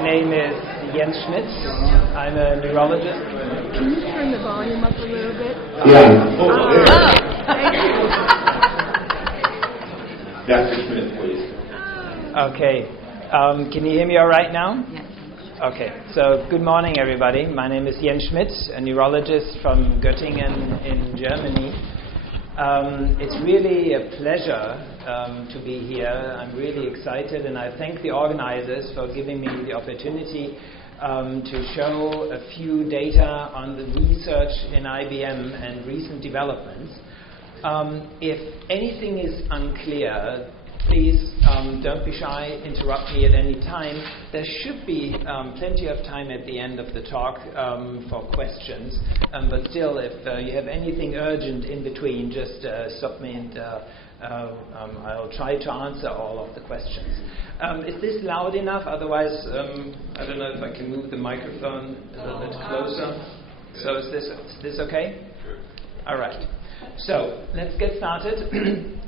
My name is Jens Schmidt. I'm a neurologist. Can you turn the volume up a little bit? Yeah. Thank you. Dr. Schmidt, please. Okay. Can you hear me all right now? Yes. Okay. So good morning, everybody. My name is Jens Schmidt, a neurologist from Göttingen in Germany. It's really a pleasure to be here. I'm really excited, and I thank the organizers for giving me the opportunity to show a few data on the research in IBM and recent developments. If anything is unclear, please don't be shy, interrupt me at any time. There should be plenty of time at the end of the talk for questions, but still, if you have anything urgent in between, just stop me and I'll try to answer all of the questions. Is this loud enough? Otherwise, I don't know if I can move the microphone a little bit closer. So is this okay? Sure. All right. So let's get started.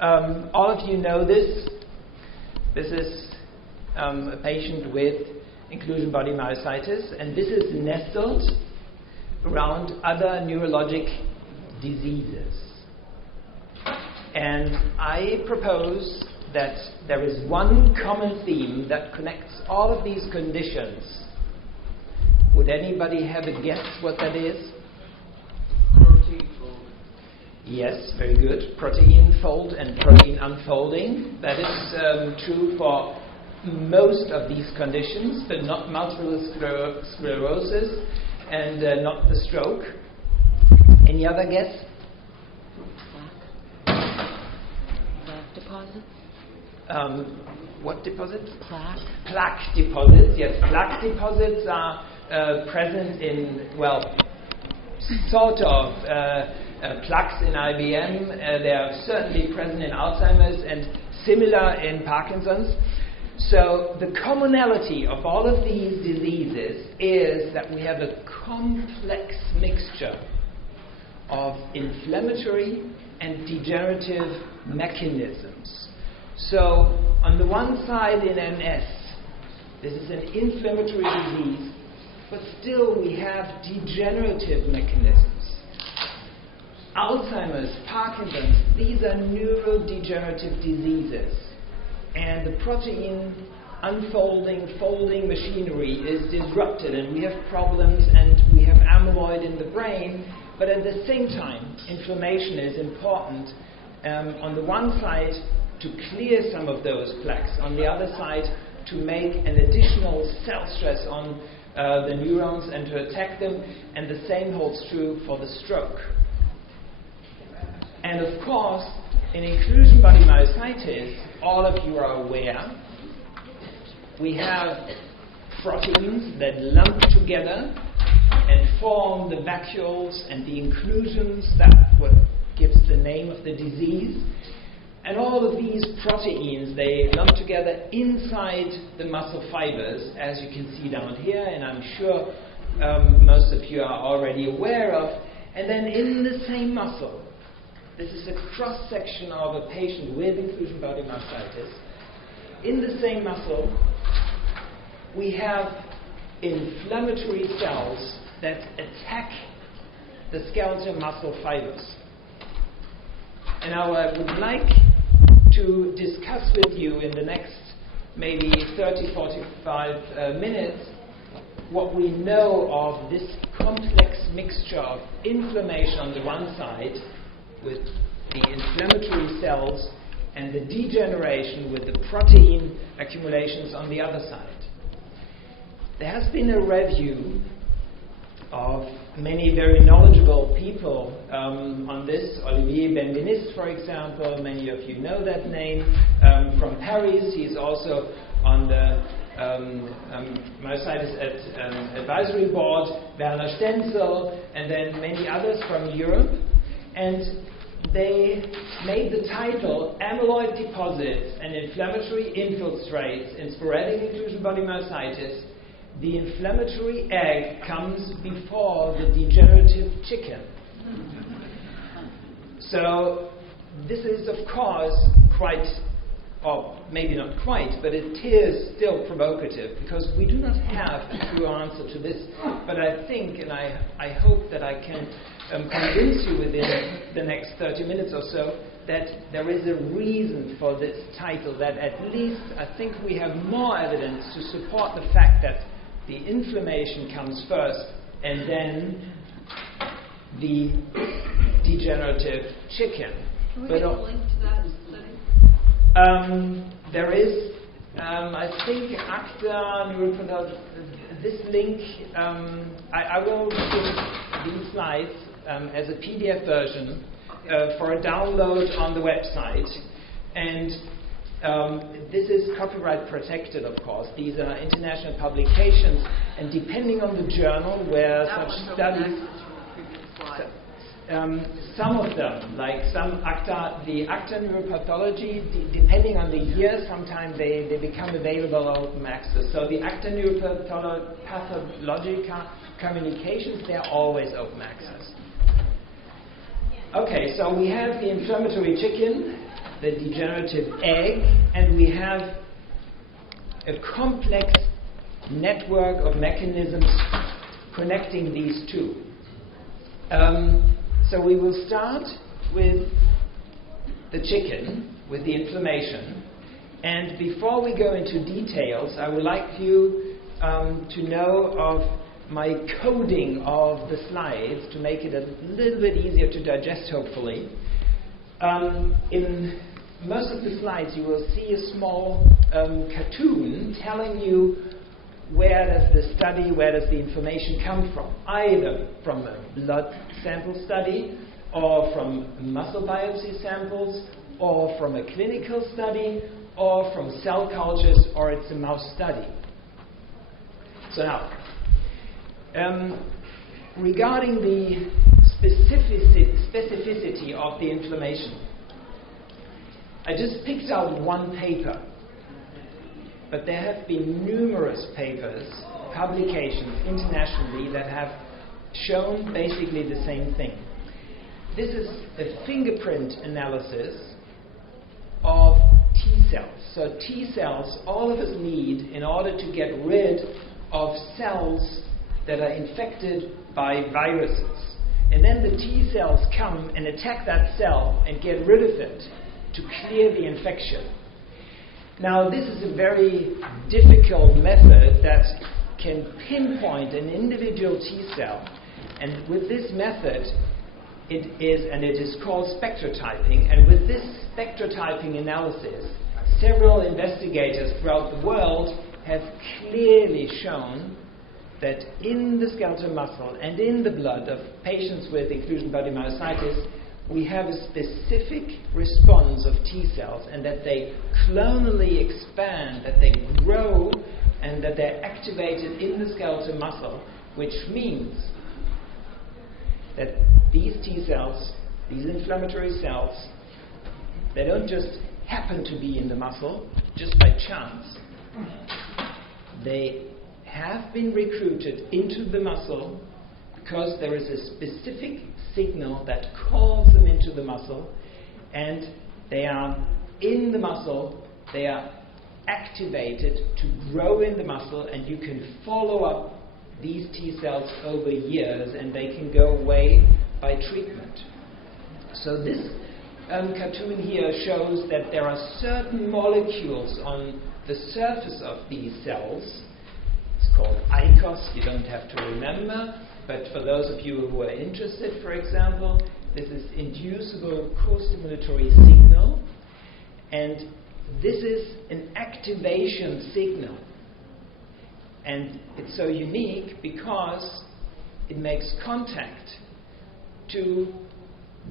All of you know this. This is a patient with inclusion body myositis, and this is nestled around other neurologic diseases. And I propose that there is one common theme that connects all of these conditions. Would anybody have a guess what that is? Protein fold. Yes, very good. Protein fold and protein unfolding. That is true for most of these conditions, but not multiple sclerosis and not the stroke. Any other guess? Plaque deposits? What deposits? Plaque. Plaque deposits. Yes, plaque deposits are present in, well, sort of plaques in IBM. They are certainly present in Alzheimer's and similar in Parkinson's. So the commonality of all of these diseases is that we have a complex mixture of inflammatory and degenerative mechanisms. So on the one side in MS, this is an inflammatory disease, but still we have degenerative mechanisms. Alzheimer's, Parkinson's, these are neurodegenerative diseases. And the protein unfolding, folding machinery is disrupted, and we have problems, and we have amyloid in the brain. But at the same time, inflammation is important. On the one side, to clear some of those plaques. On the other side, to make an additional cell stress on the neurons and to attack them. And the same holds true for the stroke. And of course, in inclusion body myositis, all of you are aware, we have proteins that lump together and form the vacuoles and the inclusions. That's what gives the name of the disease. And all of these proteins, they lump together inside the muscle fibers, as you can see down here, and I'm sure most of you are already aware of. And then in the same muscle, this is a cross-section of a patient with inclusion body myositis. In the same muscle, we have inflammatory cells that attack the skeletal muscle fibers. And now I would like to discuss with you in the next maybe 30-45 minutes what we know of this complex mixture of inflammation on the one side with the inflammatory cells and the degeneration with the protein accumulations on the other side. There has been a review of many very knowledgeable people on this. Olivier Benveniste, for example, many of you know that name, from Paris. He's also on the Myositis Advisory Board, Werner Stenzel, and then many others from Europe. And they made the title Amyloid Deposits and Inflammatory Infiltrates in Sporadic Inclusion Body Myositis. The inflammatory egg comes before the degenerative chicken. So this is, of course, quite or maybe not quite, but it is still provocative, because we do not have a true answer to this. But I think, and I hope that I can convince you within the next 30 minutes or so, that there is a reason for this title, that at least I think we have more evidence to support the fact that the inflammation comes first, and then the degenerative chicken. Can we get a link to that study? There is, I think, ACTA neuropathology. This link, I will give these slides as a PDF version for a download on the website. And this is copyright protected, of course. These are international publications, and depending on the journal where such studies. Some of them, like some ACTA, the ACTA neuropathology, depending on the year, sometimes they become available open access. So the ACTA neuropathological communications, they're always open access. Okay, so we have the inflammatory chicken, the degenerative egg, and we have a complex network of mechanisms connecting these two. So we will start with the chicken, with the inflammation. And before we go into details, I would like you to know of my coding of the slides to make it a little bit easier to digest, hopefully. In most of the slides, you will see a small cartoon telling you where does the information come from, either from a blood sample study, or from muscle biopsy samples, or from a clinical study, or from cell cultures, or it's a mouse study. So now, regarding the specificity of the inflammation, I just picked out one paper. But there have been numerous papers, publications internationally that have shown basically the same thing. This is a fingerprint analysis of T cells. So T cells all of us need in order to get rid of cells that are infected by viruses. And then the T cells come and attack that cell and get rid of it to clear the infection. Now, this is a very difficult method that can pinpoint an individual T cell. And with this method, it is called spectrotyping. And with this spectrotyping analysis, several investigators throughout the world have clearly shown that in the skeletal muscle and in the blood of patients with inclusion body myositis, we have a specific response of T cells, and that they clonally expand, that they grow, and that they're activated in the skeletal muscle, which means that these T cells, these inflammatory cells, they don't just happen to be in the muscle just by chance. They have been recruited into the muscle because there is a specific signal that calls them into the muscle, and they are in the muscle, they are activated to grow in the muscle, and you can follow up these T cells over years, and they can go away by treatment. So this cartoon here shows that there are certain molecules on the surface of these cells. It's called ICOS, you don't have to remember. But for those of you who are interested, for example, this is inducible co-stimulatory signal, and this is an activation signal. And it's so unique because it makes contact to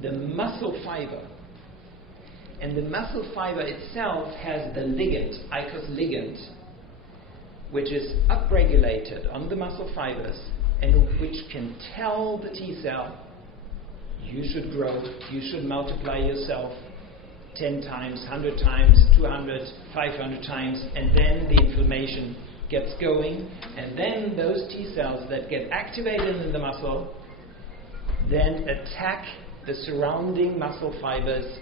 the muscle fiber. And the muscle fiber itself has the ligand, ICOS ligand, which is upregulated on the muscle fibers, and which can tell the T cell, you should grow, you should multiply yourself 10 times, 100 times, 200, 500 times, and then the inflammation gets going, and then those T cells that get activated in the muscle then attack the surrounding muscle fibers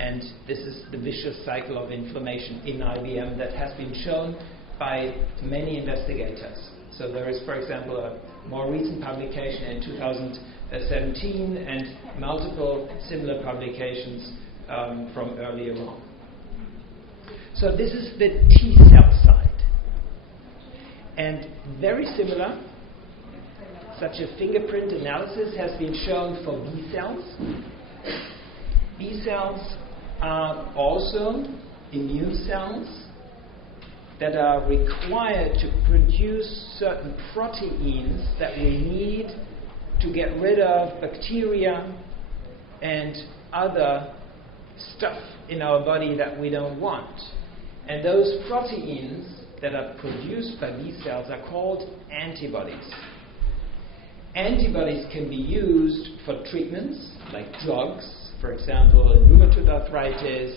And this is the vicious cycle of inflammation in IBM that has been shown by many investigators. So there is, for example, a more recent publication in 2017 and multiple similar publications from earlier on. So this is the T cell side. And very similar, such a fingerprint analysis has been shown for B cells. B cells are also immune cells that are required to produce certain proteins that we need to get rid of bacteria and other stuff in our body that we don't want. And those proteins that are produced by B cells are called antibodies. Antibodies can be used for treatments like drugs, for example, in rheumatoid arthritis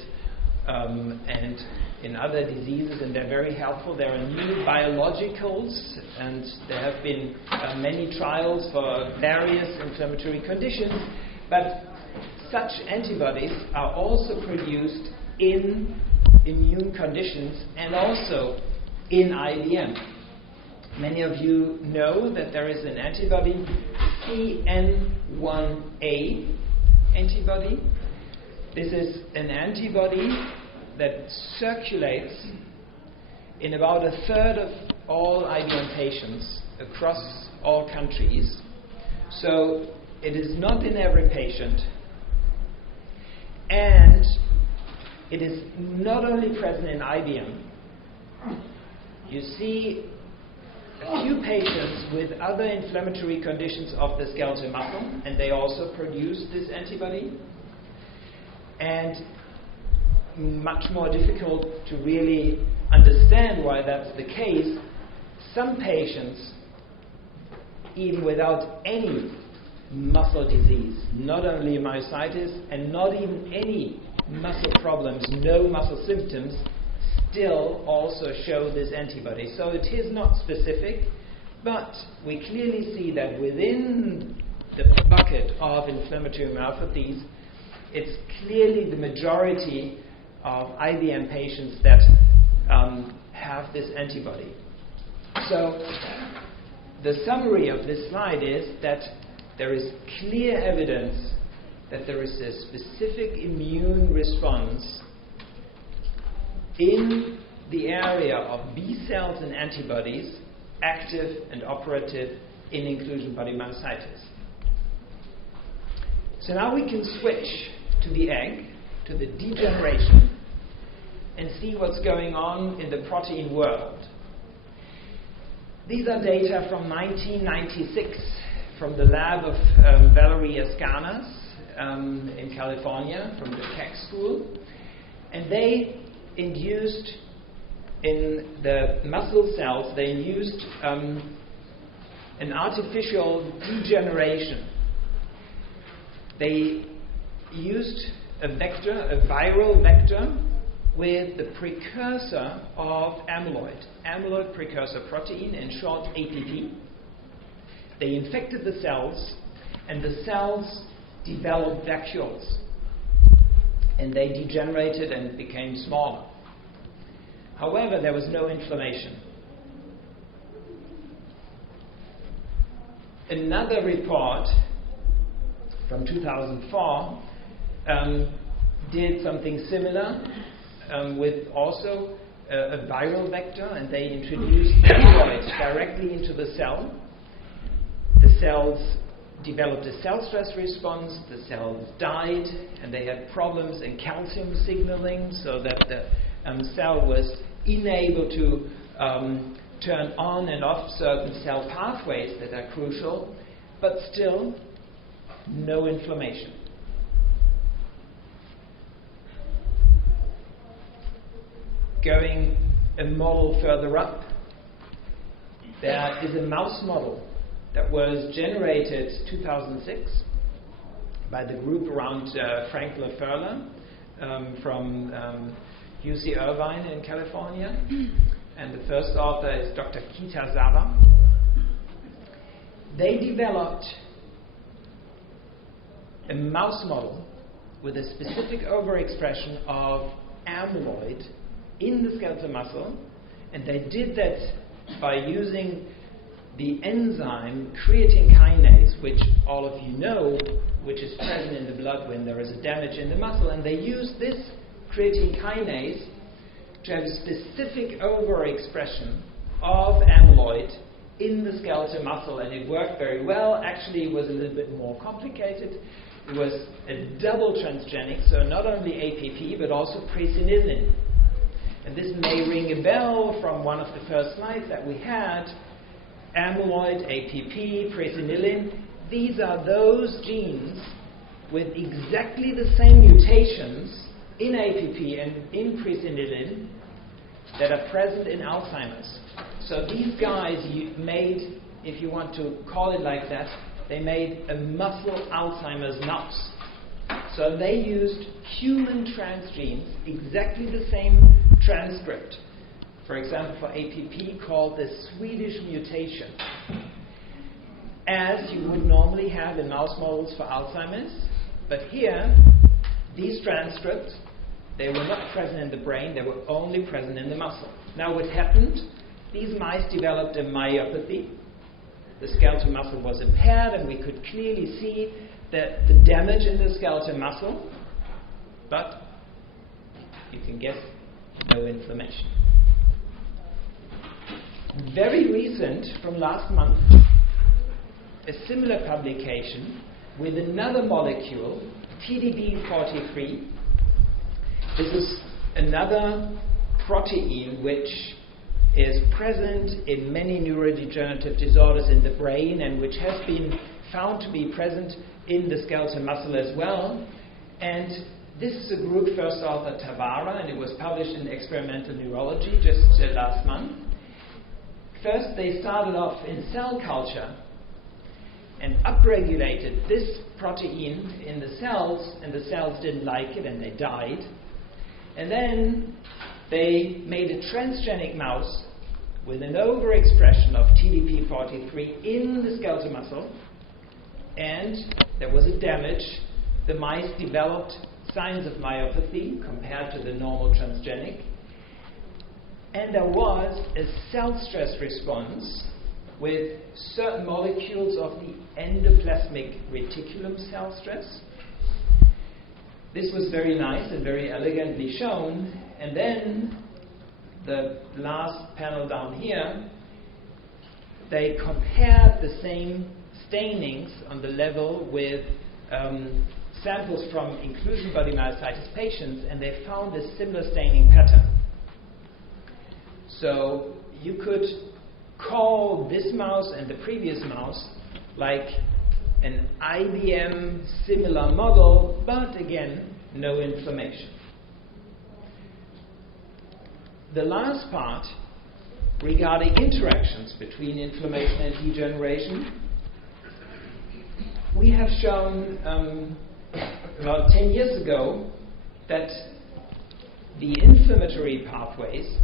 and in other diseases, and they're very helpful. There are new biologicals, and there have been many trials for various inflammatory conditions, but such antibodies are also produced in immune conditions and also in IBM. Many of you know that there is an antibody, CN1A antibody. This is an antibody that circulates in about a third of all IBM patients across all countries. So it is not in every patient, and it is not only present in IBM. You see a few patients with other inflammatory conditions of the skeletal muscle, and they also produce this antibody. And much more difficult to really understand why that's the case, some patients, even without any muscle disease, not only myositis and not even any muscle problems, no muscle symptoms, still also show this antibody. So it is not specific, but we clearly see that within the bucket of inflammatory myopathies, it's clearly the majority of IBM patients that have this antibody. So the summary of this slide is that there is clear evidence that there is a specific immune response in the area of B cells and antibodies, active and operative in inclusion body myositis. So now we can switch to the egg, to the degeneration, and see what's going on in the protein world. These are data from 1996 from the lab of Valerie Escanas in California, from the Keck School. And they induced in the muscle cells, they induced an artificial degeneration. They used a vector, a viral vector, with the precursor of amyloid precursor protein, in short APP. They infected the cells, and the cells developed vacuoles, and they degenerated and became smaller. However, there was no inflammation. Another report from 2004 did something similar with also a viral vector, and they introduced amyloid directly into the cell. The cells developed a cell stress response, the cells died, and they had problems in calcium signaling, so that the cell was unable to turn on and off certain cell pathways that are crucial, but still no inflammation. Going a model further up, there is a mouse model that was generated 2006 by the group around Frank LaFerla from UC Irvine in California, and the first author is Dr. Kitazawa. They developed a mouse model with a specific overexpression of amyloid in the skeletal muscle, and they did that by using the enzyme creatine kinase, which all of you know, which is present in the blood when there is a damage in the muscle, and they used this creatine kinase to have a specific overexpression of amyloid in the skeletal muscle, and it worked very well. Actually, it was a little bit more complicated. It was a double transgenic, so not only APP but also presenilin. And this may ring a bell from one of the first slides that we had. Amyloid, APP, presenilin, these are those genes with exactly the same mutations in APP and in presenilin that are present in Alzheimer's. So these guys made, if you want to call it like that, they made a muscle Alzheimer's mouse. So they used human transgenes, exactly the same transcript. For example, for APP, called the Swedish mutation, as you would normally have in mouse models for Alzheimer's. But here, these transcripts, they were not present in the brain, they were only present in the muscle. Now what happened? These mice developed a myopathy. The skeletal muscle was impaired, and we could clearly see that the damage in the skeletal muscle, but you can guess, no inflammation. Very recent, from last month, a similar publication with another molecule, TDP-43. This is another protein which is present in many neurodegenerative disorders in the brain and which has been found to be present in the skeletal muscle as well. And this is a group, first author Tavara, and it was published in Experimental Neurology just last month. First, they started off in cell culture and upregulated this protein in the cells, and the cells didn't like it and they died. And then they made a transgenic mouse with an overexpression of TDP-43 in the skeletal muscle, and there was a damage. The mice developed signs of myopathy compared to the normal transgenic, and there was a cell stress response with certain molecules of the endoplasmic reticulum cell stress. This was very nice and very elegantly shown. And then the last panel down here, they compared the same stainings on the level with samples from inclusion body myositis patients, and they found a similar staining pattern. So you could call this mouse and the previous mouse like an IBM similar model, but again, no inflammation. The last part regarding interactions between inflammation and degeneration, we have shown about 10 years ago that the inflammatory pathways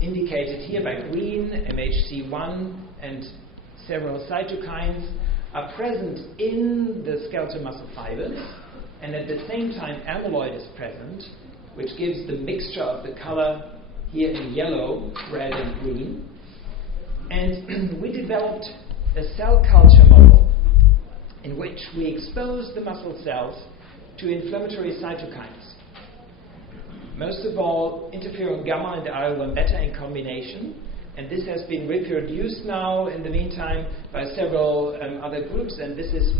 indicated here by green, MHC1 and several cytokines are present in the skeletal muscle fibers, and at the same time amyloid is present, which gives the mixture of the color here in yellow, red and green. And we developed a cell culture model in which we exposed the muscle cells to inflammatory cytokines. Most of all, interferon gamma and IL-1 beta in combination, and this has been reproduced now in the meantime by several other groups, and this is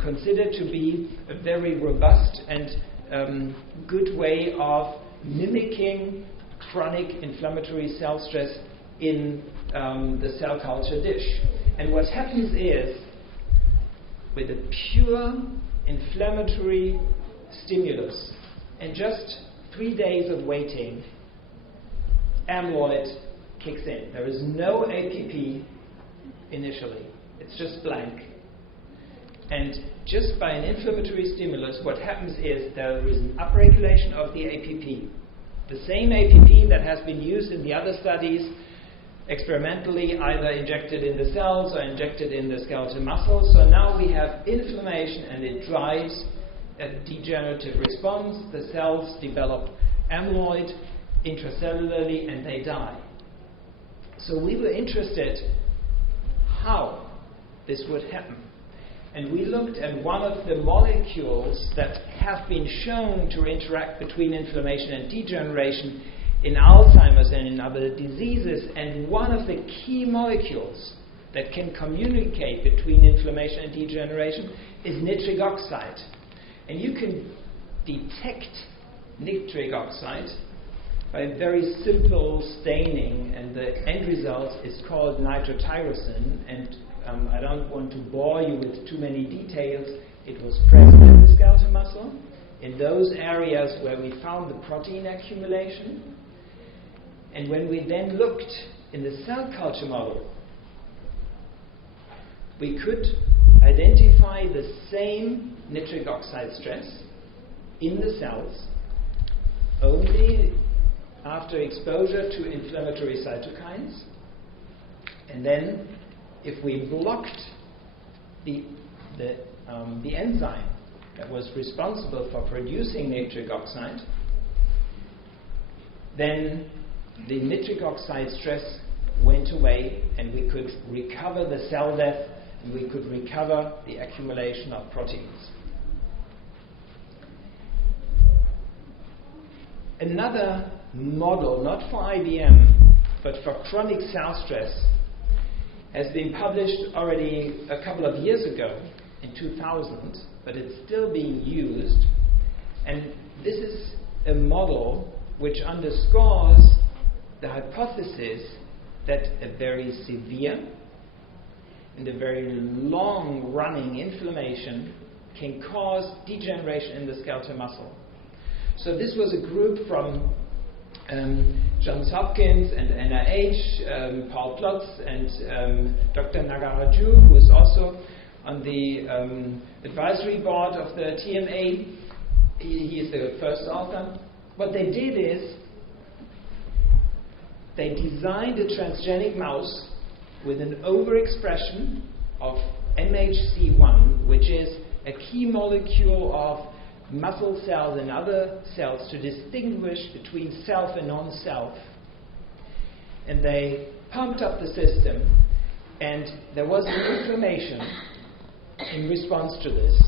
considered to be a very robust and good way of mimicking chronic inflammatory cell stress in the cell culture dish. And what happens is, with a pure inflammatory stimulus, and just 3 days of waiting, amyloid kicks in. There is no APP initially. It's just blank. And just by an inflammatory stimulus, what happens is there is an upregulation of the APP. The same APP that has been used in the other studies, experimentally either injected in the cells or injected in the skeletal muscle. So now we have inflammation, and it drives a degenerative response. The cells develop amyloid intracellularly and they die. So we were interested how this would happen. And we looked at one of the molecules that have been shown to interact between inflammation and degeneration in Alzheimer's and in other diseases. And one of the key molecules that can communicate between inflammation and degeneration is nitric oxide. And you can detect nitric oxide by a very simple staining, and the end result is called nitrotyrosine. And I don't want to bore you with too many details. It was present in the skeletal muscle, in those areas where we found the protein accumulation. And when we then looked in the cell culture model, we could identify the same nitric oxide stress in the cells only after exposure to inflammatory cytokines. And then if we blocked the enzyme that was responsible for producing nitric oxide, then the nitric oxide stress went away and we could recover the cell death and we could recover the accumulation of proteins. Another model, not for IBM, but for chronic cell stress, has been published already a couple of years ago, in 2000, but it's still being used. And this is a model which underscores the hypothesis that a very severe and a very long-running inflammation can cause degeneration in the skeletal muscle. So this was a group from Johns Hopkins and NIH, Paul Plotz and Dr. Nagaraju, who is also on the advisory board of the TMA. He is the first author. What they did is they designed a transgenic mouse with an overexpression of MHC1, which is a key molecule of muscle cells and other cells to distinguish between self and non-self. And they pumped up the system, and there was an inflammation in response to this.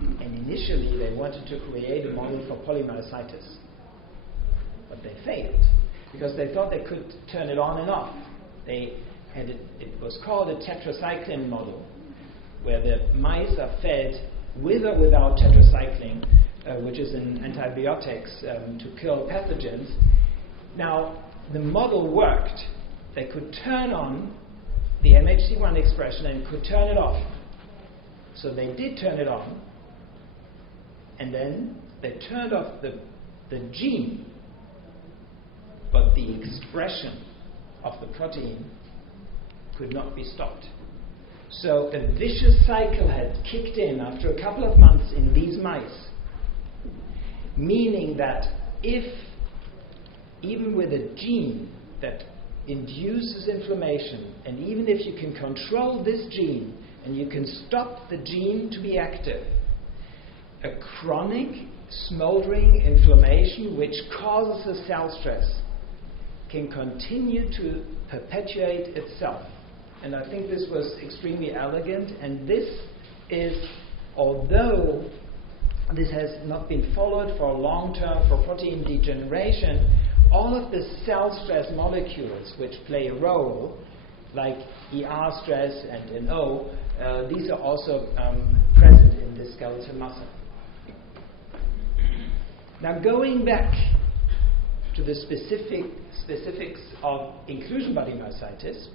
And initially they wanted to create a model for polymyositis. But they failed, because they thought they could turn it on and off. They had it was called a tetracycline model, where the mice are fed with or without tetracycline, which is an antibiotics to kill pathogens. Now, the model worked. They could turn on the MHC1 expression and could turn it off. So they did turn it on, and then they turned off the gene, but the expression of the protein could not be stopped. So a vicious cycle had kicked in after a couple of months in these mice, meaning that if, even with a gene that induces inflammation, and even if you can control this gene and you can stop the gene to be active, a chronic smoldering inflammation which causes a cell stress can continue to perpetuate itself. And I think this was extremely elegant, and this is, although this has not been followed for long term for protein degeneration, all of the cell stress molecules which play a role, like ER stress and NO, these are also present in the skeletal muscle. Now, going back to the specifics of inclusion body myositis,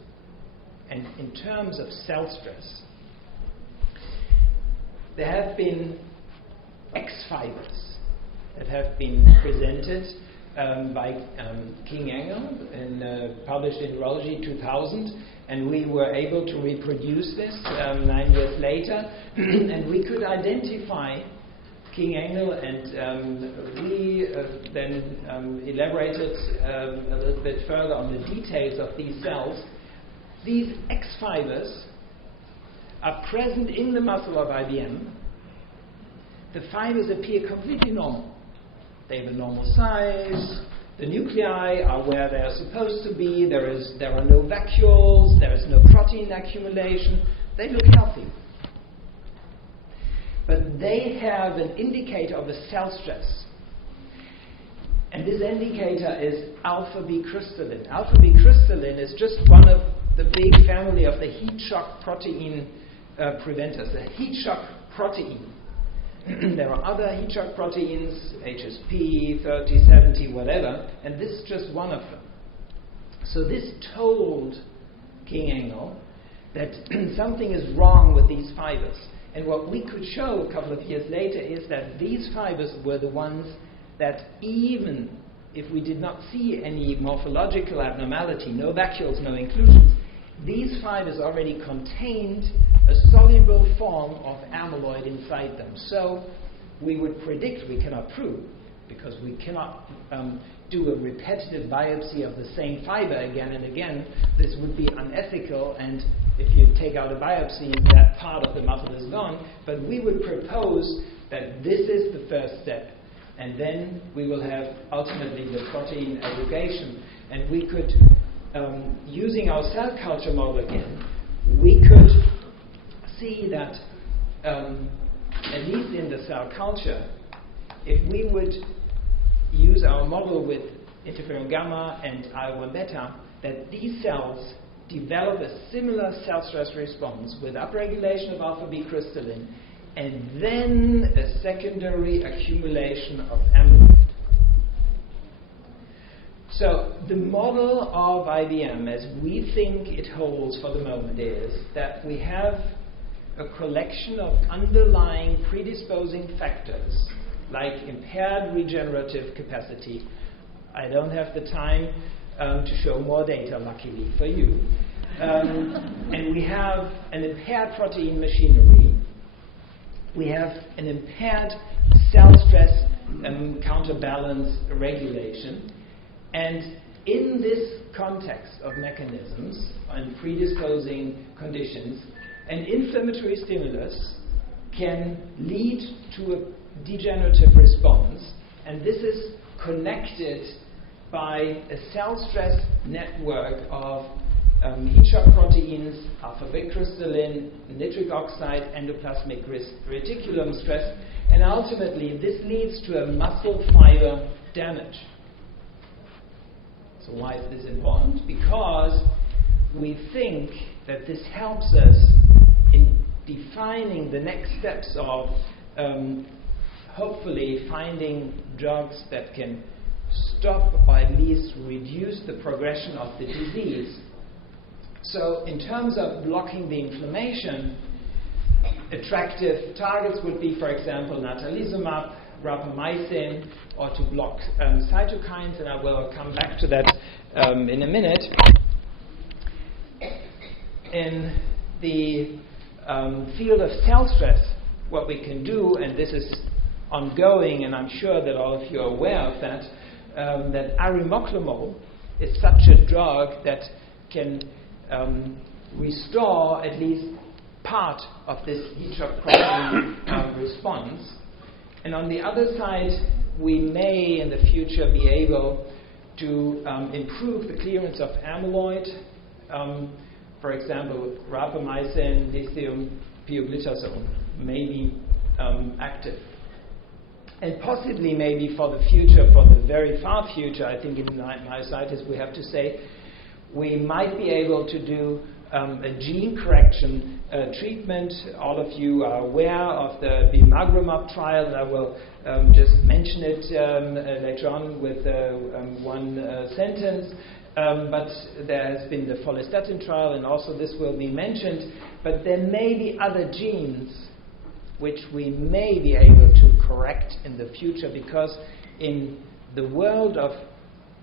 and in terms of cell stress, there have been X fibers that have been presented by King Engel and published in Neurology 2000, and we were able to reproduce this 9 years later, and we could identify King Engel, and we then elaborated a little bit further on the details of these cells. These X fibers are present in the muscle of IBM, the fibers appear completely normal. They have a normal size, the nuclei are where they are supposed to be, there are no vacuoles, there is no protein accumulation, they look healthy. But they have an indicator of a cell stress. And this indicator is alpha-B crystallin. Alpha-B crystallin is just one of the big family of the heat shock protein preventers, the heat shock protein. There are other heat shock proteins, HSP, 30, 70, whatever, and this is just one of them. So this told King Engel that something is wrong with these fibers. And what we could show a couple of years later is that these fibers were the ones that, even if we did not see any morphological abnormality, no vacuoles, no inclusions, these fibers already contained a soluble form of amyloid inside them. So we would predict, we cannot prove, because we cannot do a repetitive biopsy of the same fiber again and again. This would be unethical, and if you take out a biopsy, that part of the muscle is gone. But we would propose that this is the first step, and then we will have ultimately the protein aggregation. And we could, using our cell culture model again, we could see that, at least in the cell culture, if we would use our model with interferon gamma and IL-1 beta, that these cells develop a similar cell stress response with upregulation of alpha-B crystallin and then a secondary accumulation of amyloid. So the model of IBM, as we think it holds for the moment, is that we have a collection of underlying predisposing factors like impaired regenerative capacity. I don't have the time to show more data, luckily for you. And we have an impaired protein machinery. We have an impaired cell stress counterbalance regulation. And in this context of mechanisms and predisposing conditions, an inflammatory stimulus can lead to a degenerative response, and this is connected by a cell stress network of heat shock proteins, alpha-B crystallin, nitric oxide, endoplasmic reticulum stress, and ultimately this leads to a muscle fiber damage. So why is this important? Because we think that this helps us in defining the next steps of hopefully finding drugs that can stop or at least reduce the progression of the disease. So in terms of blocking the inflammation, attractive targets would be, for example, natalizumab, rapamycin, or to block cytokines, and I will come back to that in a minute. In the field of cell stress, what we can do, and this is ongoing, and I'm sure that all of you are aware of that, that arimoclomol is such a drug that can restore at least part of this heat shock protein response. And on the other side, we may in the future be able to improve the clearance of amyloid. For example, rapamycin, lithium, pioglitazone may be active. And possibly maybe for the future, for the very far future, I think in myositis we have to say, we might be able to do a gene correction treatment. All of you are aware of the bimagrumab trial, and I will just mention it later on with one sentence. But there has been the follistatin trial, and also this will be mentioned. But there may be other genes which we may be able to correct in the future, because in the world of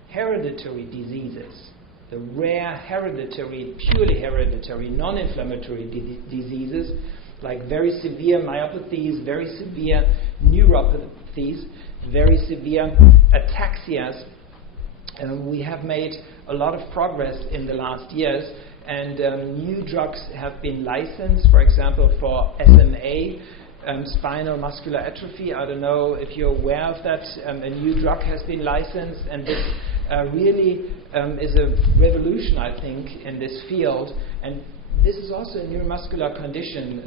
hereditary diseases, the rare hereditary, purely hereditary, non-inflammatory diseases, like very severe myopathies, very severe neuropathies, very severe ataxias, we have made a lot of progress in the last years, and new drugs have been licensed, for example, for SMA, spinal muscular atrophy. I don't know if you're aware of that. A new drug has been licensed, and this really is a revolution, I think, in this field. And this is also a neuromuscular condition,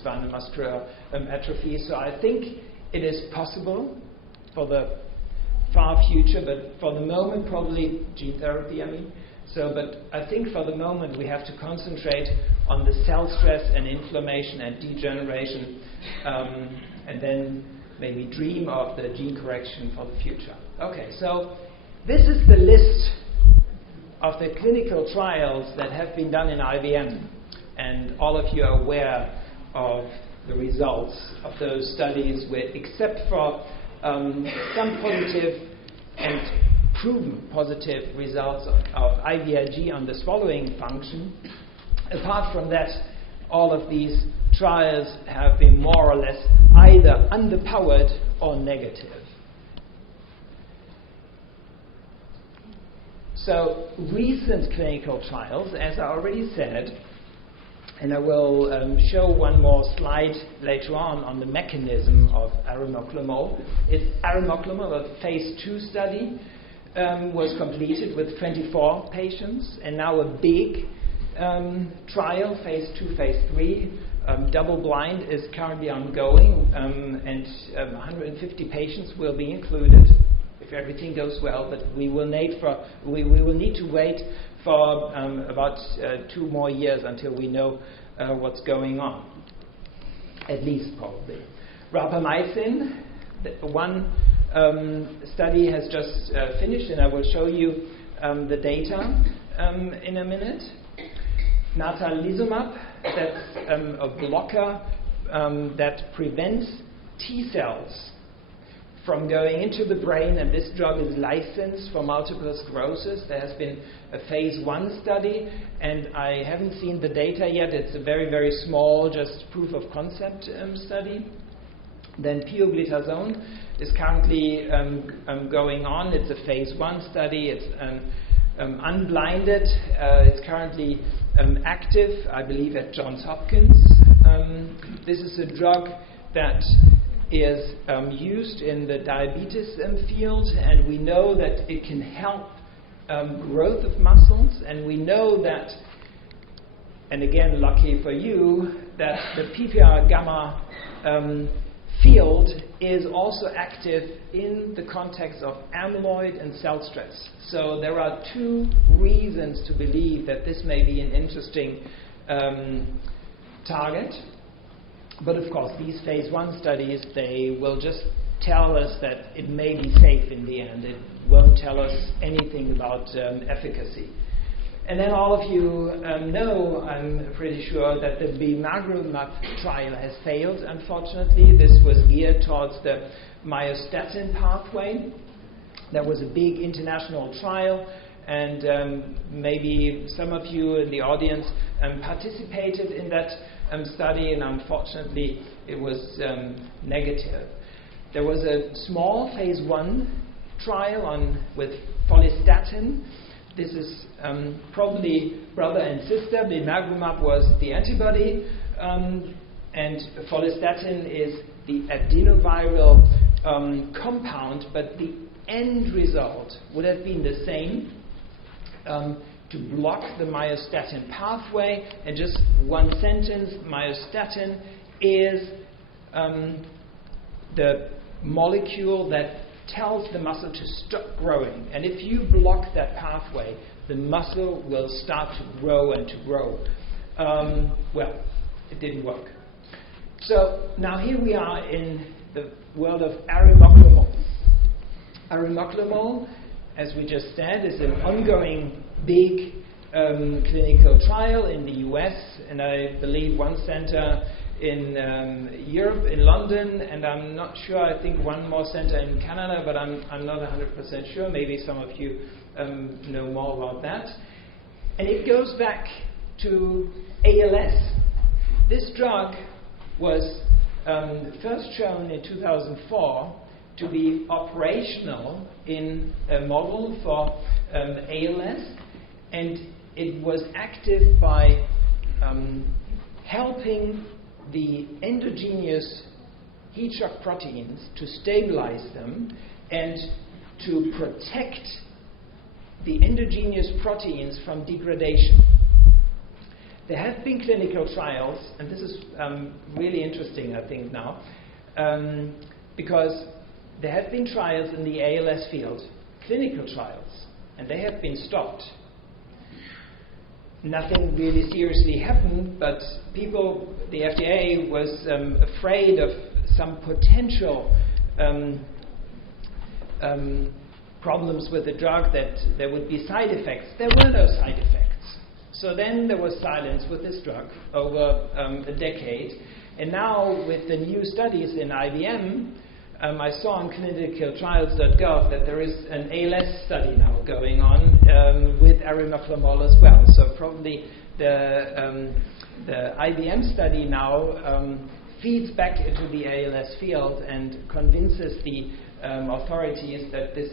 spinal muscular atrophy. So I think it is possible for the far future, but for the moment, probably gene therapy, but I think for the moment we have to concentrate on the cell stress and inflammation and degeneration, and then maybe dream of the gene correction for the future. Okay, so this is the list of the clinical trials that have been done in IBM, and all of you are aware of the results of those studies, except for some positive and proven positive results of IVIG on the swallowing function. Apart from that, all of these trials have been more or less either underpowered or negative. So recent clinical trials, as I already said, and I will show one more slide later on the mechanism of arimoclomol. Arimoclomol, a phase 2 study, was completed with 24 patients, and now a big trial, phase 2, phase 3, double-blind, is currently ongoing, and 150 patients will be included if everything goes well. But we will need to wait for about 2 more years until we know what's going on, at least probably. Rapamycin, one study has just finished, and I will show you the data in a minute. Natalizumab, that's a blocker that prevents T cells from going into the brain, and this drug is licensed for multiple sclerosis. There has been a phase 1 study, and I haven't seen the data yet. It's a very, very small, just proof of concept study. Then pioglitazone is currently going on. It's a phase 1 study. It's unblinded. It's currently active, I believe, at Johns Hopkins. This is a drug that is used in the diabetes field, and we know that it can help growth of muscles, and we know that, and again, lucky for you, that the PPAR gamma field is also active in the context of amyloid and cell stress. So there are 2 reasons to believe that this may be an interesting target. But of course, these phase 1 studies, they will just tell us that it may be safe in the end. It won't tell us anything about efficacy. And then all of you know, I'm pretty sure, that the bimagrumab trial has failed, unfortunately. This was geared towards the myostatin pathway. There was a big international trial, and maybe some of you in the audience participated in that study, and unfortunately it was negative. There was a small phase 1 trial with follistatin. This is probably brother and sister. Bimagrumab was the antibody, and follistatin is the adenoviral compound, but the end result would have been the same, to block the myostatin pathway. And just one sentence, myostatin is the molecule that tells the muscle to stop growing. And if you block that pathway, the muscle will start to grow and to grow. Well, it didn't work. So now here we are in the world of arimoclomol. Arimoclomol, as we just said, is an ongoing big clinical trial in the US, and I believe one center in Europe, in London, and I'm not sure, I think one more center in Canada, but I'm not 100% sure. Maybe some of you know more about that. And it goes back to ALS. This drug was first shown in 2004 to be operational in a model for ALS, and it was active by helping the endogenous heat shock proteins to stabilize them and to protect the endogenous proteins from degradation. There have been clinical trials, and this is really interesting, I think, now, because there have been trials in the ALS field, clinical trials, and they have been stopped. Nothing really seriously happened, but people, the FDA was afraid of some potential problems with the drug, that there would be side effects. There were no side effects. So then there was silence with this drug over a decade. And now with the new studies in IBM, I saw on clinicaltrials.gov that there is an ALS study now going on with arimoclomol as well. So probably the IBM study now feeds back into the ALS field and convinces the authorities that this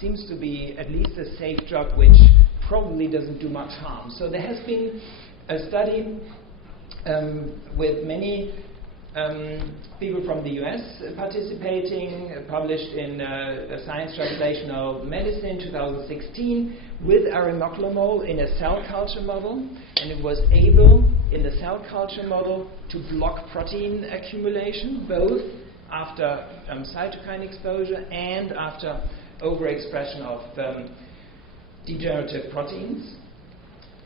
seems to be at least a safe drug which probably doesn't do much harm. So there has been a study with many people from the US participating, published in Science Translational Medicine 2016, with arimoclomol in a cell culture model, and it was able, in the cell culture model, to block protein accumulation, both after cytokine exposure and after overexpression of degenerative proteins.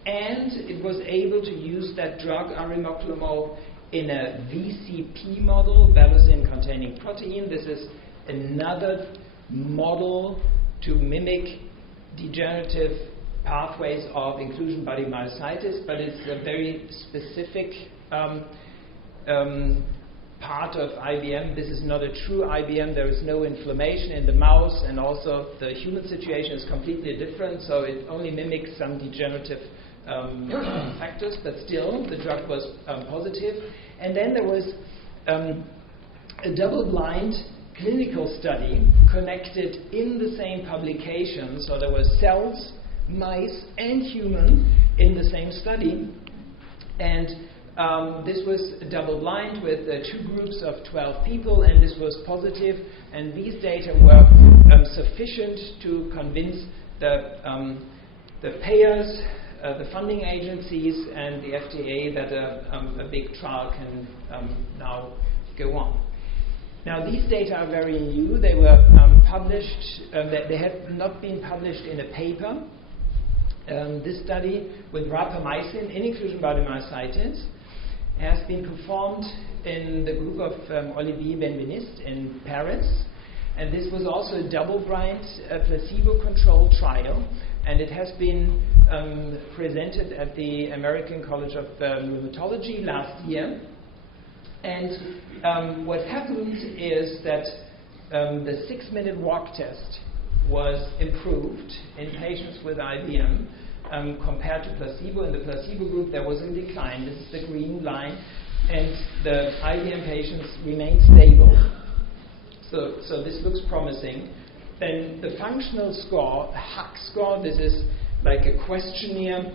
And it was able to use that drug, arimoclomol, in a VCP model, valucin-containing protein. This is another model to mimic degenerative pathways of inclusion-body myositis, but it's a very specific part of IBM. This is not a true IBM. There is no inflammation in the mouse, and also the human situation is completely different, so it only mimics some degenerative factors, but still the drug was positive. And then there was a double-blind clinical study connected in the same publication, so there were cells, mice and human in the same study, and this was double-blind with two groups of 12 people, and this was positive, and these data were sufficient to convince the payers, the funding agencies, and the FDA that a big trial can now go on. Now, these data are very new. They were published, they had not been published in a paper. This study with rapamycin in inclusion-body myositis has been performed in the group of Olivier Benveniste in Paris. And this was also a double-blind, placebo-controlled trial. And it has been presented at the American College of Rheumatology last year. And what happened is that the 6-minute walk test was improved in patients with IBM compared to placebo. In the placebo group, there was a decline. This is the green line. And the IBM patients remained stable. So this looks promising. Then the functional score, HAQ score, this is like a questionnaire,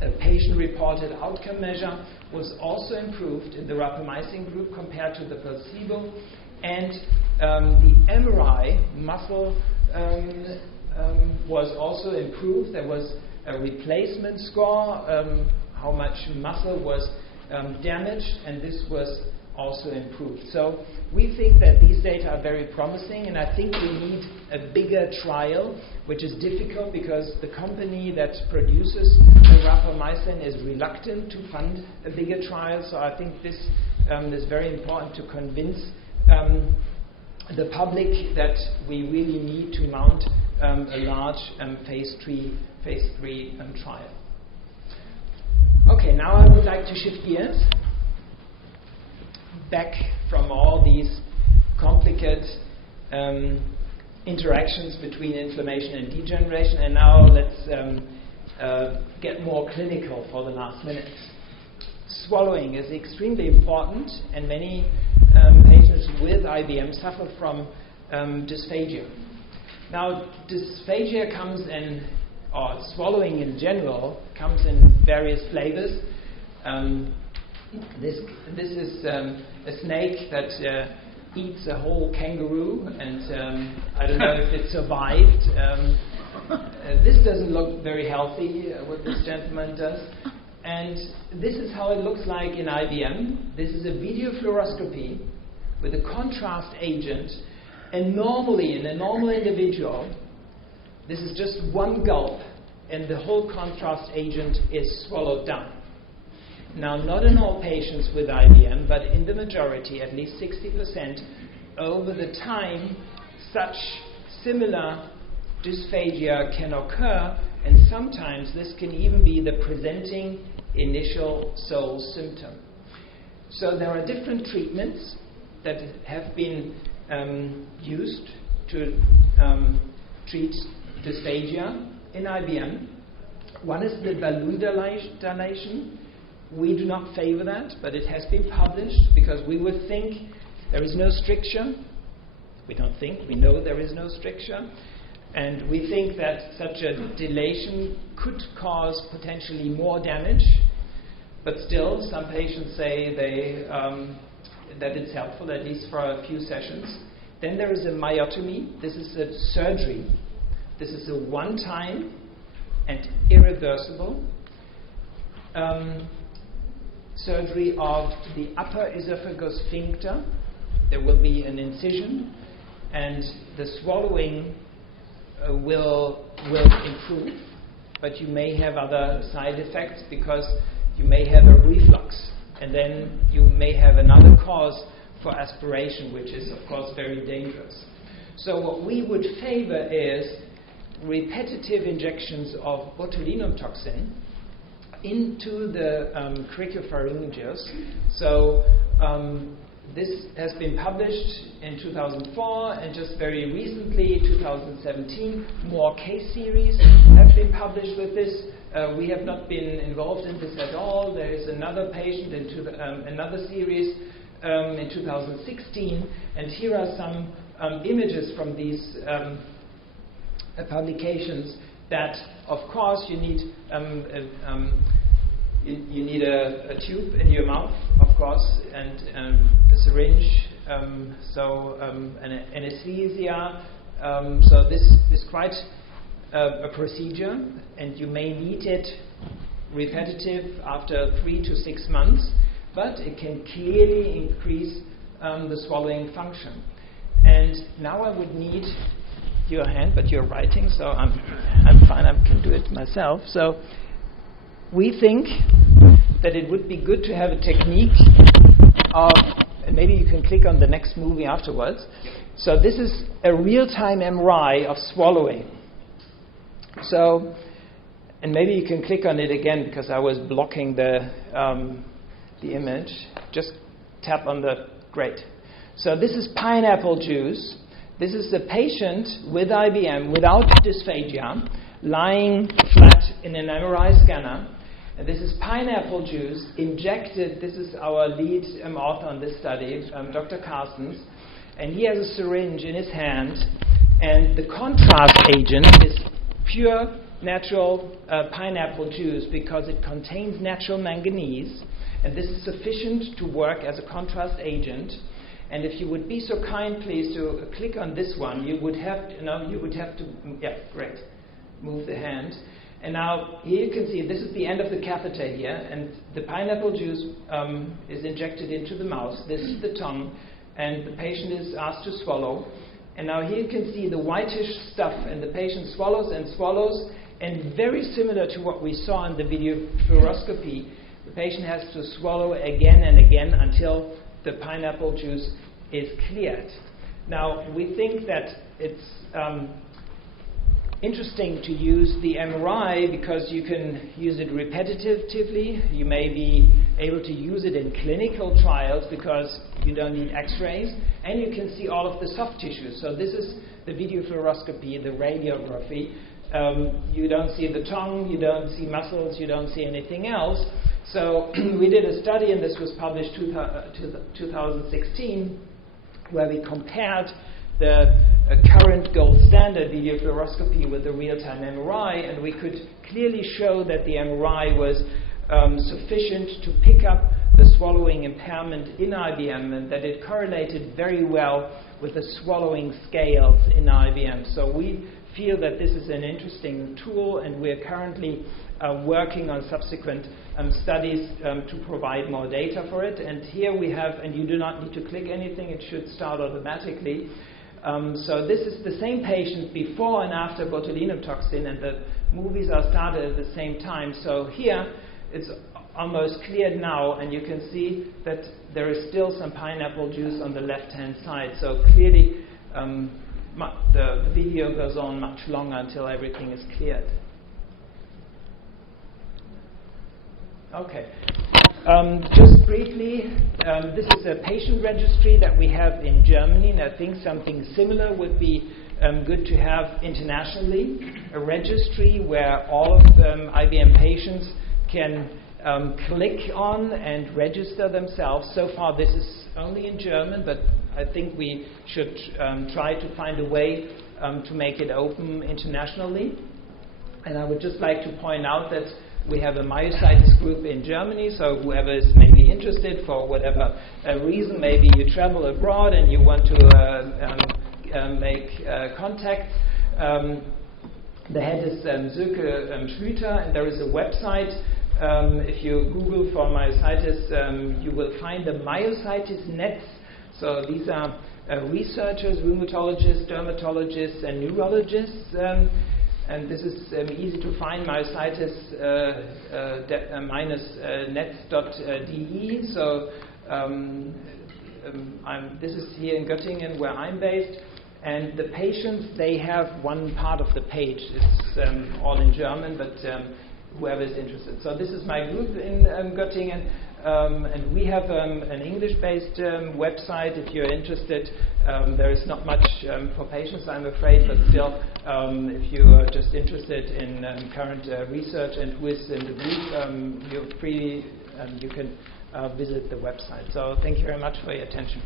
a patient-reported outcome measure, was also improved in the rapamycin group compared to the placebo. And the MRI muscle was also improved. There was a replacement score, how much muscle was damaged, and this was also improved. So we think that these data are very promising, and I think we need a bigger trial, which is difficult because the company that produces the rapamycin is reluctant to fund a bigger trial. So I think this is very important to convince the public that we really need to mount a large phase 3 trial. Okay, now I would like to shift gears back from all these complicated interactions between inflammation and degeneration, and now let's get more clinical for the last minute. Swallowing is extremely important, and many patients with IBM suffer from dysphagia. Now, dysphagia comes in, or swallowing in general, comes in various flavors. This is a snake that eats a whole kangaroo, and I don't know if it survived. This doesn't look very healthy, what this gentleman does. And this is how it looks like in IBM. This is a video fluoroscopy with a contrast agent. And normally, in a normal individual, this is just one gulp, and the whole contrast agent is swallowed down. Now, not in all patients with IBM, but in the majority, at least 60%, over the time, such similar dysphagia can occur, and sometimes this can even be the presenting initial sole symptom. So there are different treatments that have been used to treat dysphagia in IBM. One is the balloon dilation. We do not favor that, but it has been published because we would think there is no stricture. We don't think, we know there is no stricture. And we think that such a dilation could cause potentially more damage, but still some patients say that it's helpful, at least for a few sessions. Then there is a myotomy. This is a surgery. This is a one-time and irreversible surgery of the upper esophagus sphincter. There will be an incision, and the swallowing will improve, but you may have other side effects because you may have a reflux, and then you may have another cause for aspiration, which is, of course, very dangerous. So what we would favor is repetitive injections of botulinum toxin into the cricopharyngeus. So this has been published in 2004, and just very recently, 2017, more case series have been published with this. We have not been involved in this at all. There is another patient in another series in 2016, and here are some images from these publications that, of course, you need you need a tube in your mouth, of course, and a syringe, an anesthesia. So this is quite a procedure, and you may need it repetitive after 3 to 6 months, but it can clearly increase the swallowing function. And now I would need your hand, but you're writing, so I'm fine. I can do it myself. So we think that it would be good to have a technique of, and maybe you can click on the next movie afterwards. So this is a real-time MRI of swallowing. So, and maybe you can click on it again because I was blocking the image. Just tap on the, great. So this is pineapple juice. This is the patient with IBM without dysphagia lying flat in an MRI scanner. And this is pineapple juice injected. This is our lead author on this study, Dr. Carstens. And he has a syringe in his hand. And the contrast agent is pure natural pineapple juice because it contains natural manganese. And this is sufficient to work as a contrast agent. And if you would be so kind, please, to click on this one, you would have to, yeah, great, move the hand. And now here you can see this is the end of the catheter here, and the pineapple juice is injected into the mouth. This is the tongue, and the patient is asked to swallow. And now here you can see the whitish stuff, and the patient swallows and swallows, and very similar to what we saw in the video fluoroscopy, the patient has to swallow again and again until the pineapple juice is cleared. Now, we think that it's interesting to use the MRI because you can use it repetitively. You may be able to use it in clinical trials because you don't need x-rays, and you can see all of the soft tissues. So this is the video fluoroscopy, the radiography. You don't see the tongue, you don't see muscles, you don't see anything else. So we did a study, and this was published 2016, where we compared the current gold standard video fluoroscopy with the real-time MRI, and we could clearly show that the MRI was sufficient to pick up the swallowing impairment in IBM, and that it correlated very well with the swallowing scales in IBM. So we feel that this is an interesting tool, and we're currently working on subsequent studies to provide more data for it. And here we have, and you do not need to click anything, it should start automatically. So this is the same patient before and after botulinum toxin, and the movies are started at the same time. So here it's almost cleared now, and you can see that there is still some pineapple juice on the left-hand side. So clearly the video goes on much longer until everything is cleared. Okay. Just briefly, this is a patient registry that we have in Germany, and I think something similar would be good to have internationally. A registry where all of IBM patients can click on and register themselves. So far this is only in German, but I think we should try to find a way to make it open internationally. And I would just like to point out that we have a myositis group in Germany, so whoever is maybe interested for whatever reason, maybe you travel abroad and you want to make contact. The head is Silke Schmidt, and there is a website. If you Google for myositis, you will find the Myositisnet. So these are researchers, rheumatologists, dermatologists, and neurologists. And this is easy to find, myositis net.de. So this is here in Göttingen where I'm based. And the patients, they have one part of the page. It's all in German, but whoever is interested. So this is my group in Göttingen. And we have an English-based website. If you're interested, there is not much for patients, I'm afraid, but still, if you are just interested in current research and who is in the group, you're free, you can visit the website. So thank you very much for your attention.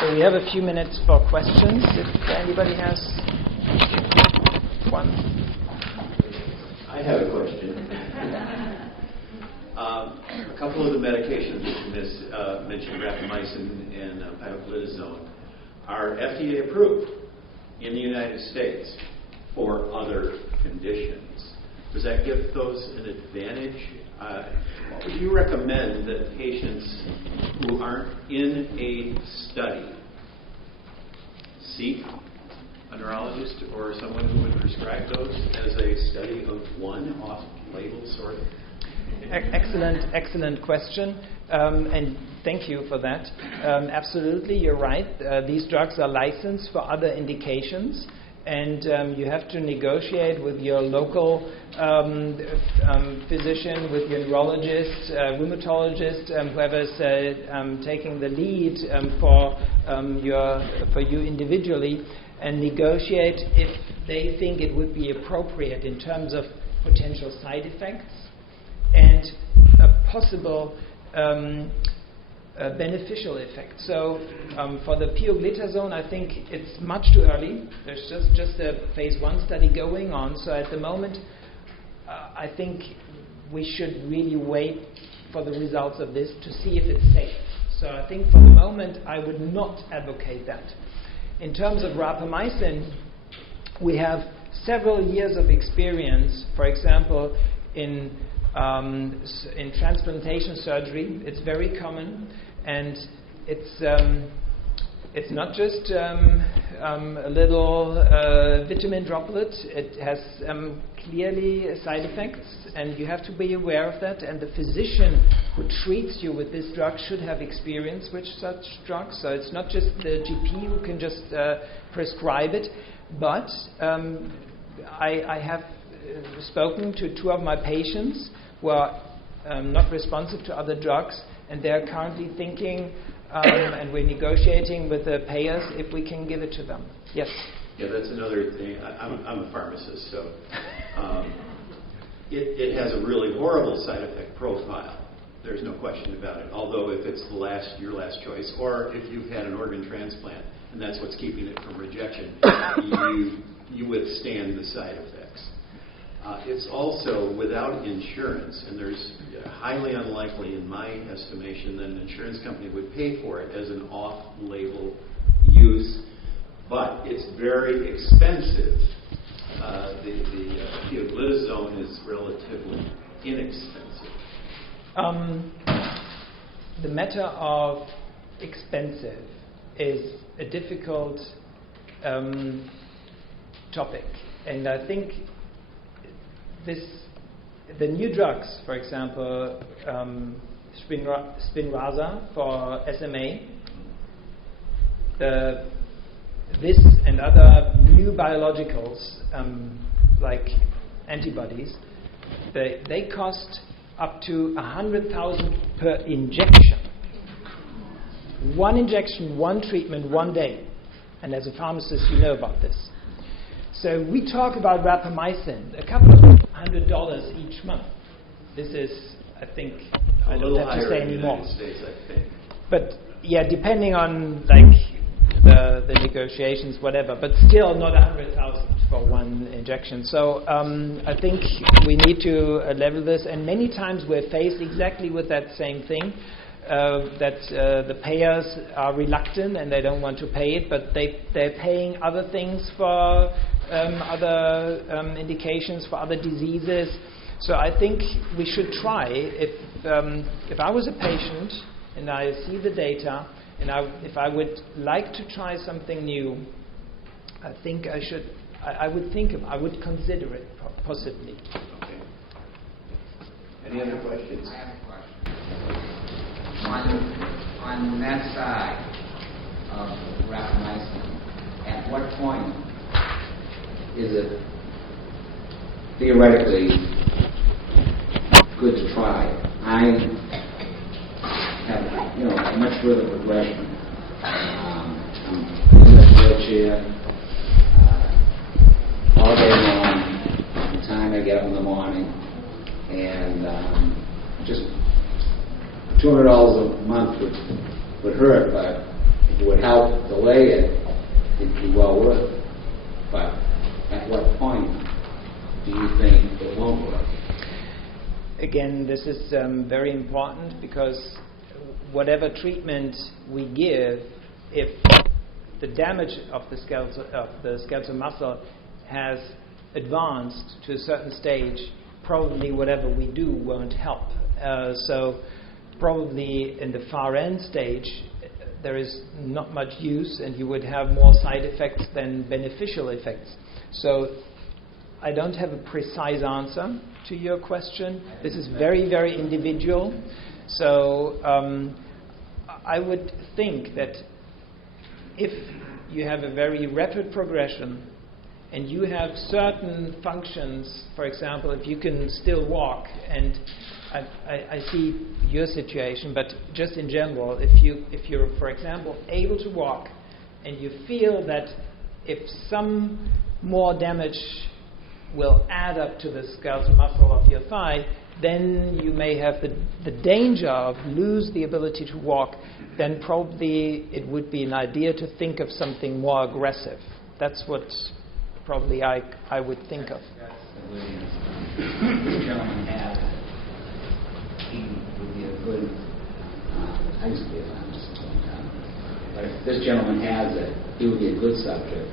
So we have a few minutes for questions, if anybody has one. I have a question. A couple of the medications that you mentioned, Rapamycin and Pliozone, are FDA approved in the United States for other conditions. Does that give those an advantage? What would you recommend that patients who aren't in a study seek a neurologist or someone who would prescribe those as a study of one off-label sort of? Excellent question, and thank you for that. Absolutely, you're right. These drugs are licensed for other indications, and you have to negotiate with your local physician, with your neurologist, rheumatologist, whoever is taking the lead for you individually, and negotiate if they think it would be appropriate in terms of potential side effects and a possible beneficial effect. So for the pioglitazone, I think it's much too early. There's just a phase 1 study going on. So at the moment, I think we should really wait for the results of this to see if it's safe. So I think for the moment, I would not advocate that. In terms of rapamycin, we have several years of experience. For example, in transplantation surgery, it's very common, and it's not just a little vitamin droplet. It has clearly side effects, and you have to be aware of that. And the physician who treats you with this drug should have experience with such drugs. So it's not just the GP who can just prescribe it. But I have spoken to 2 of my patients who are not responsive to other drugs, and they are currently thinking, and we're negotiating with the payers if we can give it to them. Yes? Yeah, that's another thing. I'm a pharmacist, so it has a really horrible side effect profile. There's no question about it. Although if it's your last choice, or if you've had an organ transplant and that's what's keeping it from rejection, you you withstand the side effects. It's also without insurance, and there's highly unlikely, in my estimation, that an insurance company would pay for it as an off-label use, but it's very expensive. The Pliozone is relatively inexpensive. The matter of expensive is a difficult topic, and I think the new drugs, for example, Spinraza for SMA, this and other new biologicals like antibodies, they cost up to 100,000 per injection. One injection, one treatment, one day. And as a pharmacist, you know about this. So we talk about Rapamycin, a couple of $100 each month. This is, I think, I don't have to say anymore. In the United States, I think. But yeah, depending on like the negotiations, whatever, but still not 100,000 for one injection. So I think we need to level this, and many times we're faced exactly with that same thing, that the payers are reluctant and they don't want to pay it, but they're paying other things for other indications, for other diseases. So I think we should try, if I was a patient and I see the data, and if I would like to try something new, I think I should. I would consider it possibly. Okay. Any other questions? I have a question. On that side of rapamycin, at what point is it theoretically good to try? I have, much further progression. I'm in a wheelchair all day long, from the time I get up in the morning, and just $200 a month would hurt, but if it would help delay it, it'd be well worth it. But at what point do you think it won't work? Again, this is very important, because whatever treatment we give, if the damage of the skeletal muscle has advanced to a certain stage, probably whatever we do won't help. So probably in the far end stage, there is not much use, and you would have more side effects than beneficial effects. So I don't have a precise answer to your question. This is very, very individual. So I would think that if you have a very rapid progression and you have certain functions, for example, if you can still walk, and I see your situation, but just in general, if you're, for example, able to walk, and you feel that if some more damage will add up to the skeletal muscle of your thigh, then you may have the danger of lose the ability to walk, then probably it would be an idea to think of something more aggressive. That's what probably I would think of. This gentleman had, he would be a good, I used to be a pharmacist a long time, but if this gentleman has it, he would be a good subject,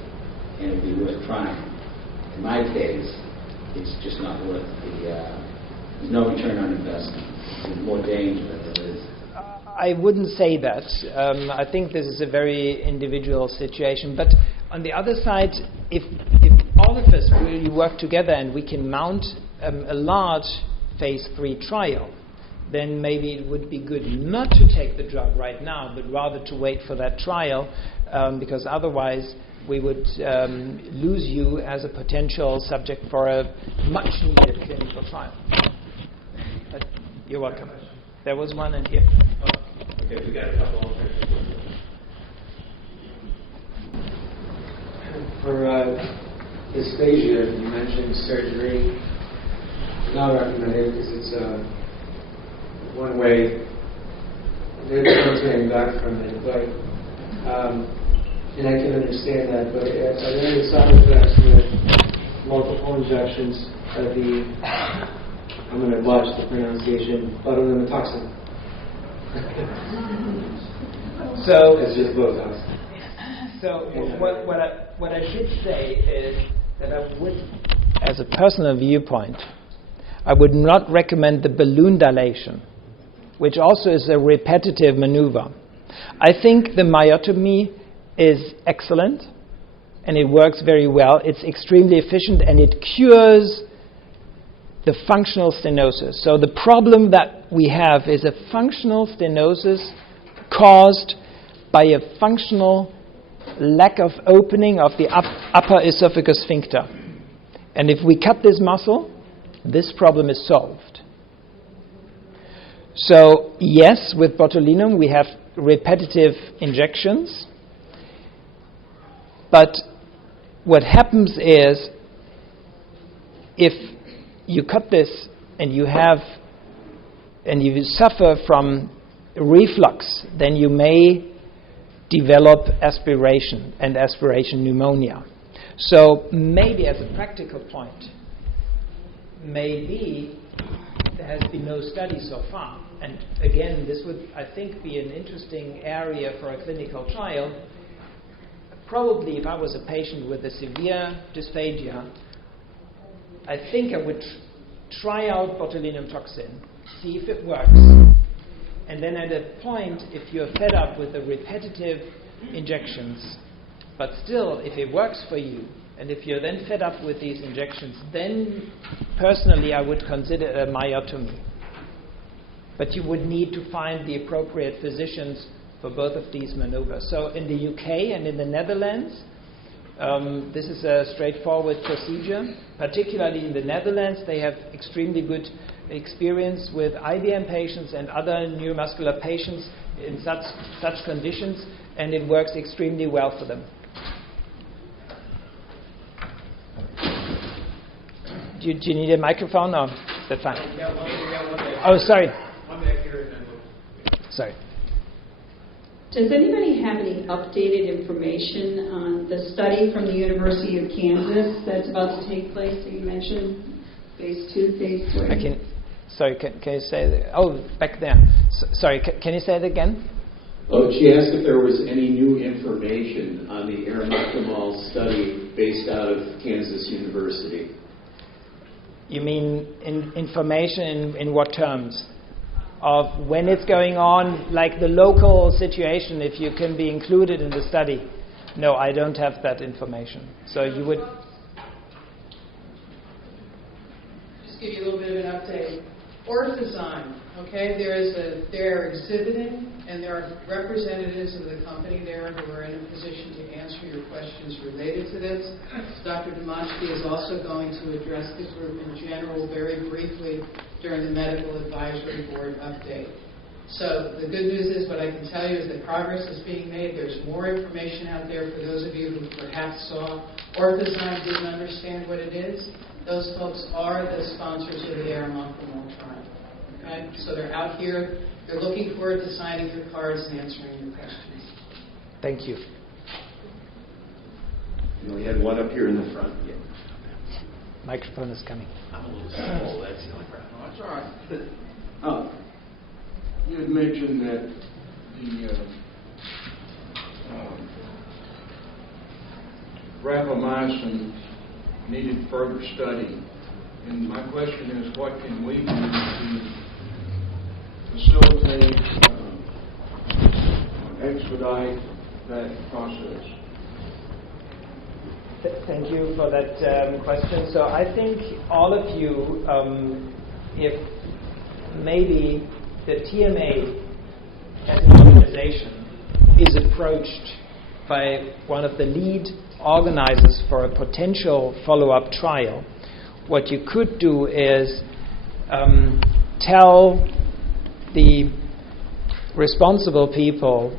and it would be worth trying. In my case, it's just not worth there's no return on investment. There's more danger than there is. I wouldn't say that. I think this is a very individual situation. But on the other side, if all of us really work together and we can mount a large phase 3 trial, then maybe it would be good not to take the drug right now, but rather to wait for that trial, because otherwise we would lose you as a potential subject for a much-needed clinical trial. But you're welcome. There was one in here. Okay, we got a couple of questions. For dysphagia, you mentioned surgery. It's not recommended because it's one way. There's no turning back from it. But And I can understand that, but are there any side effects with multiple injections of the, I'm going to watch the pronunciation, botulinum. So, It's just Botox. So what I should say is that I would, as a personal viewpoint, I would not recommend the balloon dilation, which also is a repetitive maneuver. I think the myotomy is excellent, and it works very well. It's extremely efficient, and it cures the functional stenosis. So the problem that we have is a functional stenosis caused by a functional lack of opening of the upper esophagus sphincter. And if we cut this muscle, this problem is solved. So yes, with botulinum we have repetitive injections, but what happens is if you cut this and you suffer from reflux, then you may develop aspiration and aspiration pneumonia. So maybe as a practical point, maybe there has been no study so far. And again, this would, I think, be an interesting area for a clinical trial. Probably if I was a patient with a severe dysphagia, I think I would try out botulinum toxin, see if it works. And then at a point, if you're fed up with the repetitive injections, but still, if it works for you, and if you're then fed up with these injections, then personally I would consider a myotomy. But you would need to find the appropriate physicians for both of these maneuvers. So in the UK and in the Netherlands, this is a straightforward procedure. Particularly in the Netherlands, they have extremely good experience with IBM patients and other neuromuscular patients in such conditions, and it works extremely well for them. Do you need a microphone, or is that fine? Oh, sorry. Sorry. Does anybody have any updated information on the study from the University of Kansas that's about to take place that you mentioned? Phase 2, Phase 3? Can you say that? Oh, back there. Sorry, can you say it again? Oh, she asked if there was any new information on the arimoclomol study based out of Kansas University. You mean information in what terms? Of when it's going on, like the local situation, if you can be included in the study? No, I don't have that information. So you would... Just give you a little bit of an update. Orphazyme, okay, they're exhibiting, and there are representatives of the company there who are in a position to answer your questions related to this. Dr. Dimashki is also going to address the group in general very briefly during the Medical Advisory Board update. So the good news is, what I can tell you is that progress is being made. There's more information out there for those of you who perhaps saw Orphazyme, didn't understand what it is. Those folks are the sponsors of the arimoclomol trial. Okay? So they're out here, they're looking forward to signing your cards and answering your questions. Thank you. We had one up here in the front. Yeah. Microphone is coming. I'm a little small, that's the only problem. No, that's all right. You had mentioned that the rapamycin needed further study. And my question is, what can we do to facilitate, expedite that process? Thank you for that question. So I think all of you, if maybe the TMA as an organization is approached by one of the lead organizers for a potential follow-up trial, what you could do is tell the responsible people,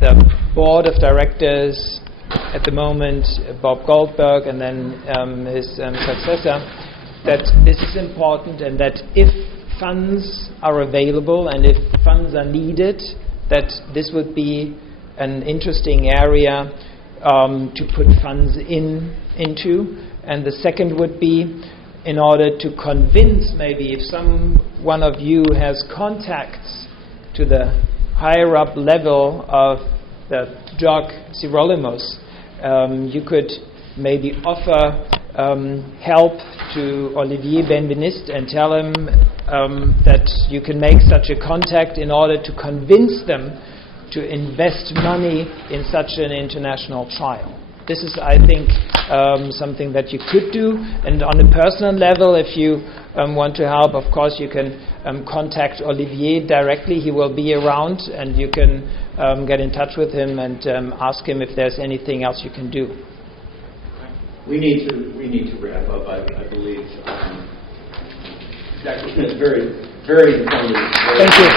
the board of directors, at the moment Bob Goldberg and then his successor, that this is important and that if funds are available and if funds are needed, that this would be an interesting area to put funds into. And the second would be in order to convince, maybe if one of you has contacts to the higher up level of the drug sirolimus, you could maybe offer help to Olivier Benveniste and tell him that you can make such a contact in order to convince them to invest money in such an international trial. This is, I think, something that you could do. And on a personal level, if you want to help, of course, you can contact Olivier directly. He will be around, and you can get in touch with him and ask him if there's anything else you can do. We need to wrap up, I believe. Dr. Schmidt, very, very informative. Thank you.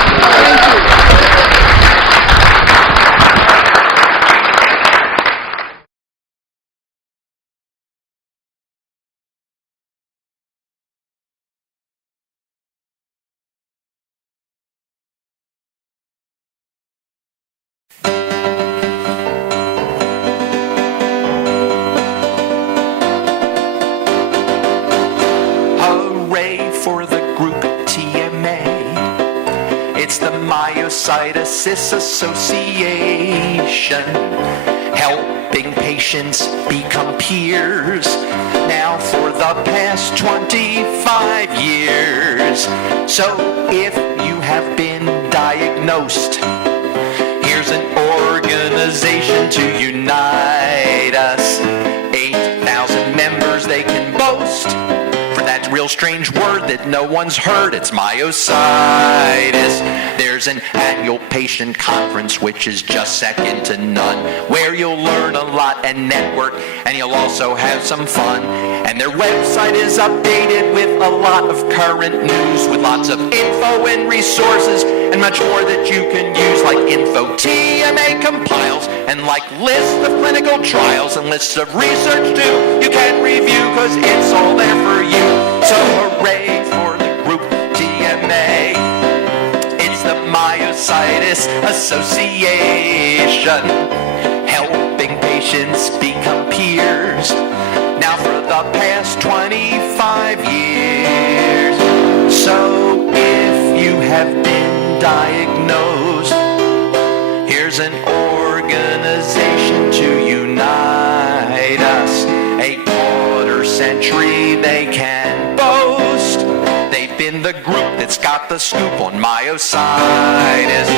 Myositis Association, helping patients become peers now for the past 25 years. So if you have been diagnosed, here's an organization to unite us. 8,000 members they can boast. For that real strange word that no one's heard, it's myositis. There's an annual patient conference which is just second to none, where you'll learn a lot and network, and you'll also have some fun. And their website is updated with a lot of current news, with lots of info and resources, and much more that you can use, like info TMA compiles, and like lists of clinical trials, and lists of research too. You can review, cause it's all there for you. So hooray for the group TMA. It's the Myositis Association, helping patients become peers now for the past 25 years. So if you have been diagnosed, here's an organization to unite us. A quarter century they can boast. They've been the group that's got the scoop on myositis.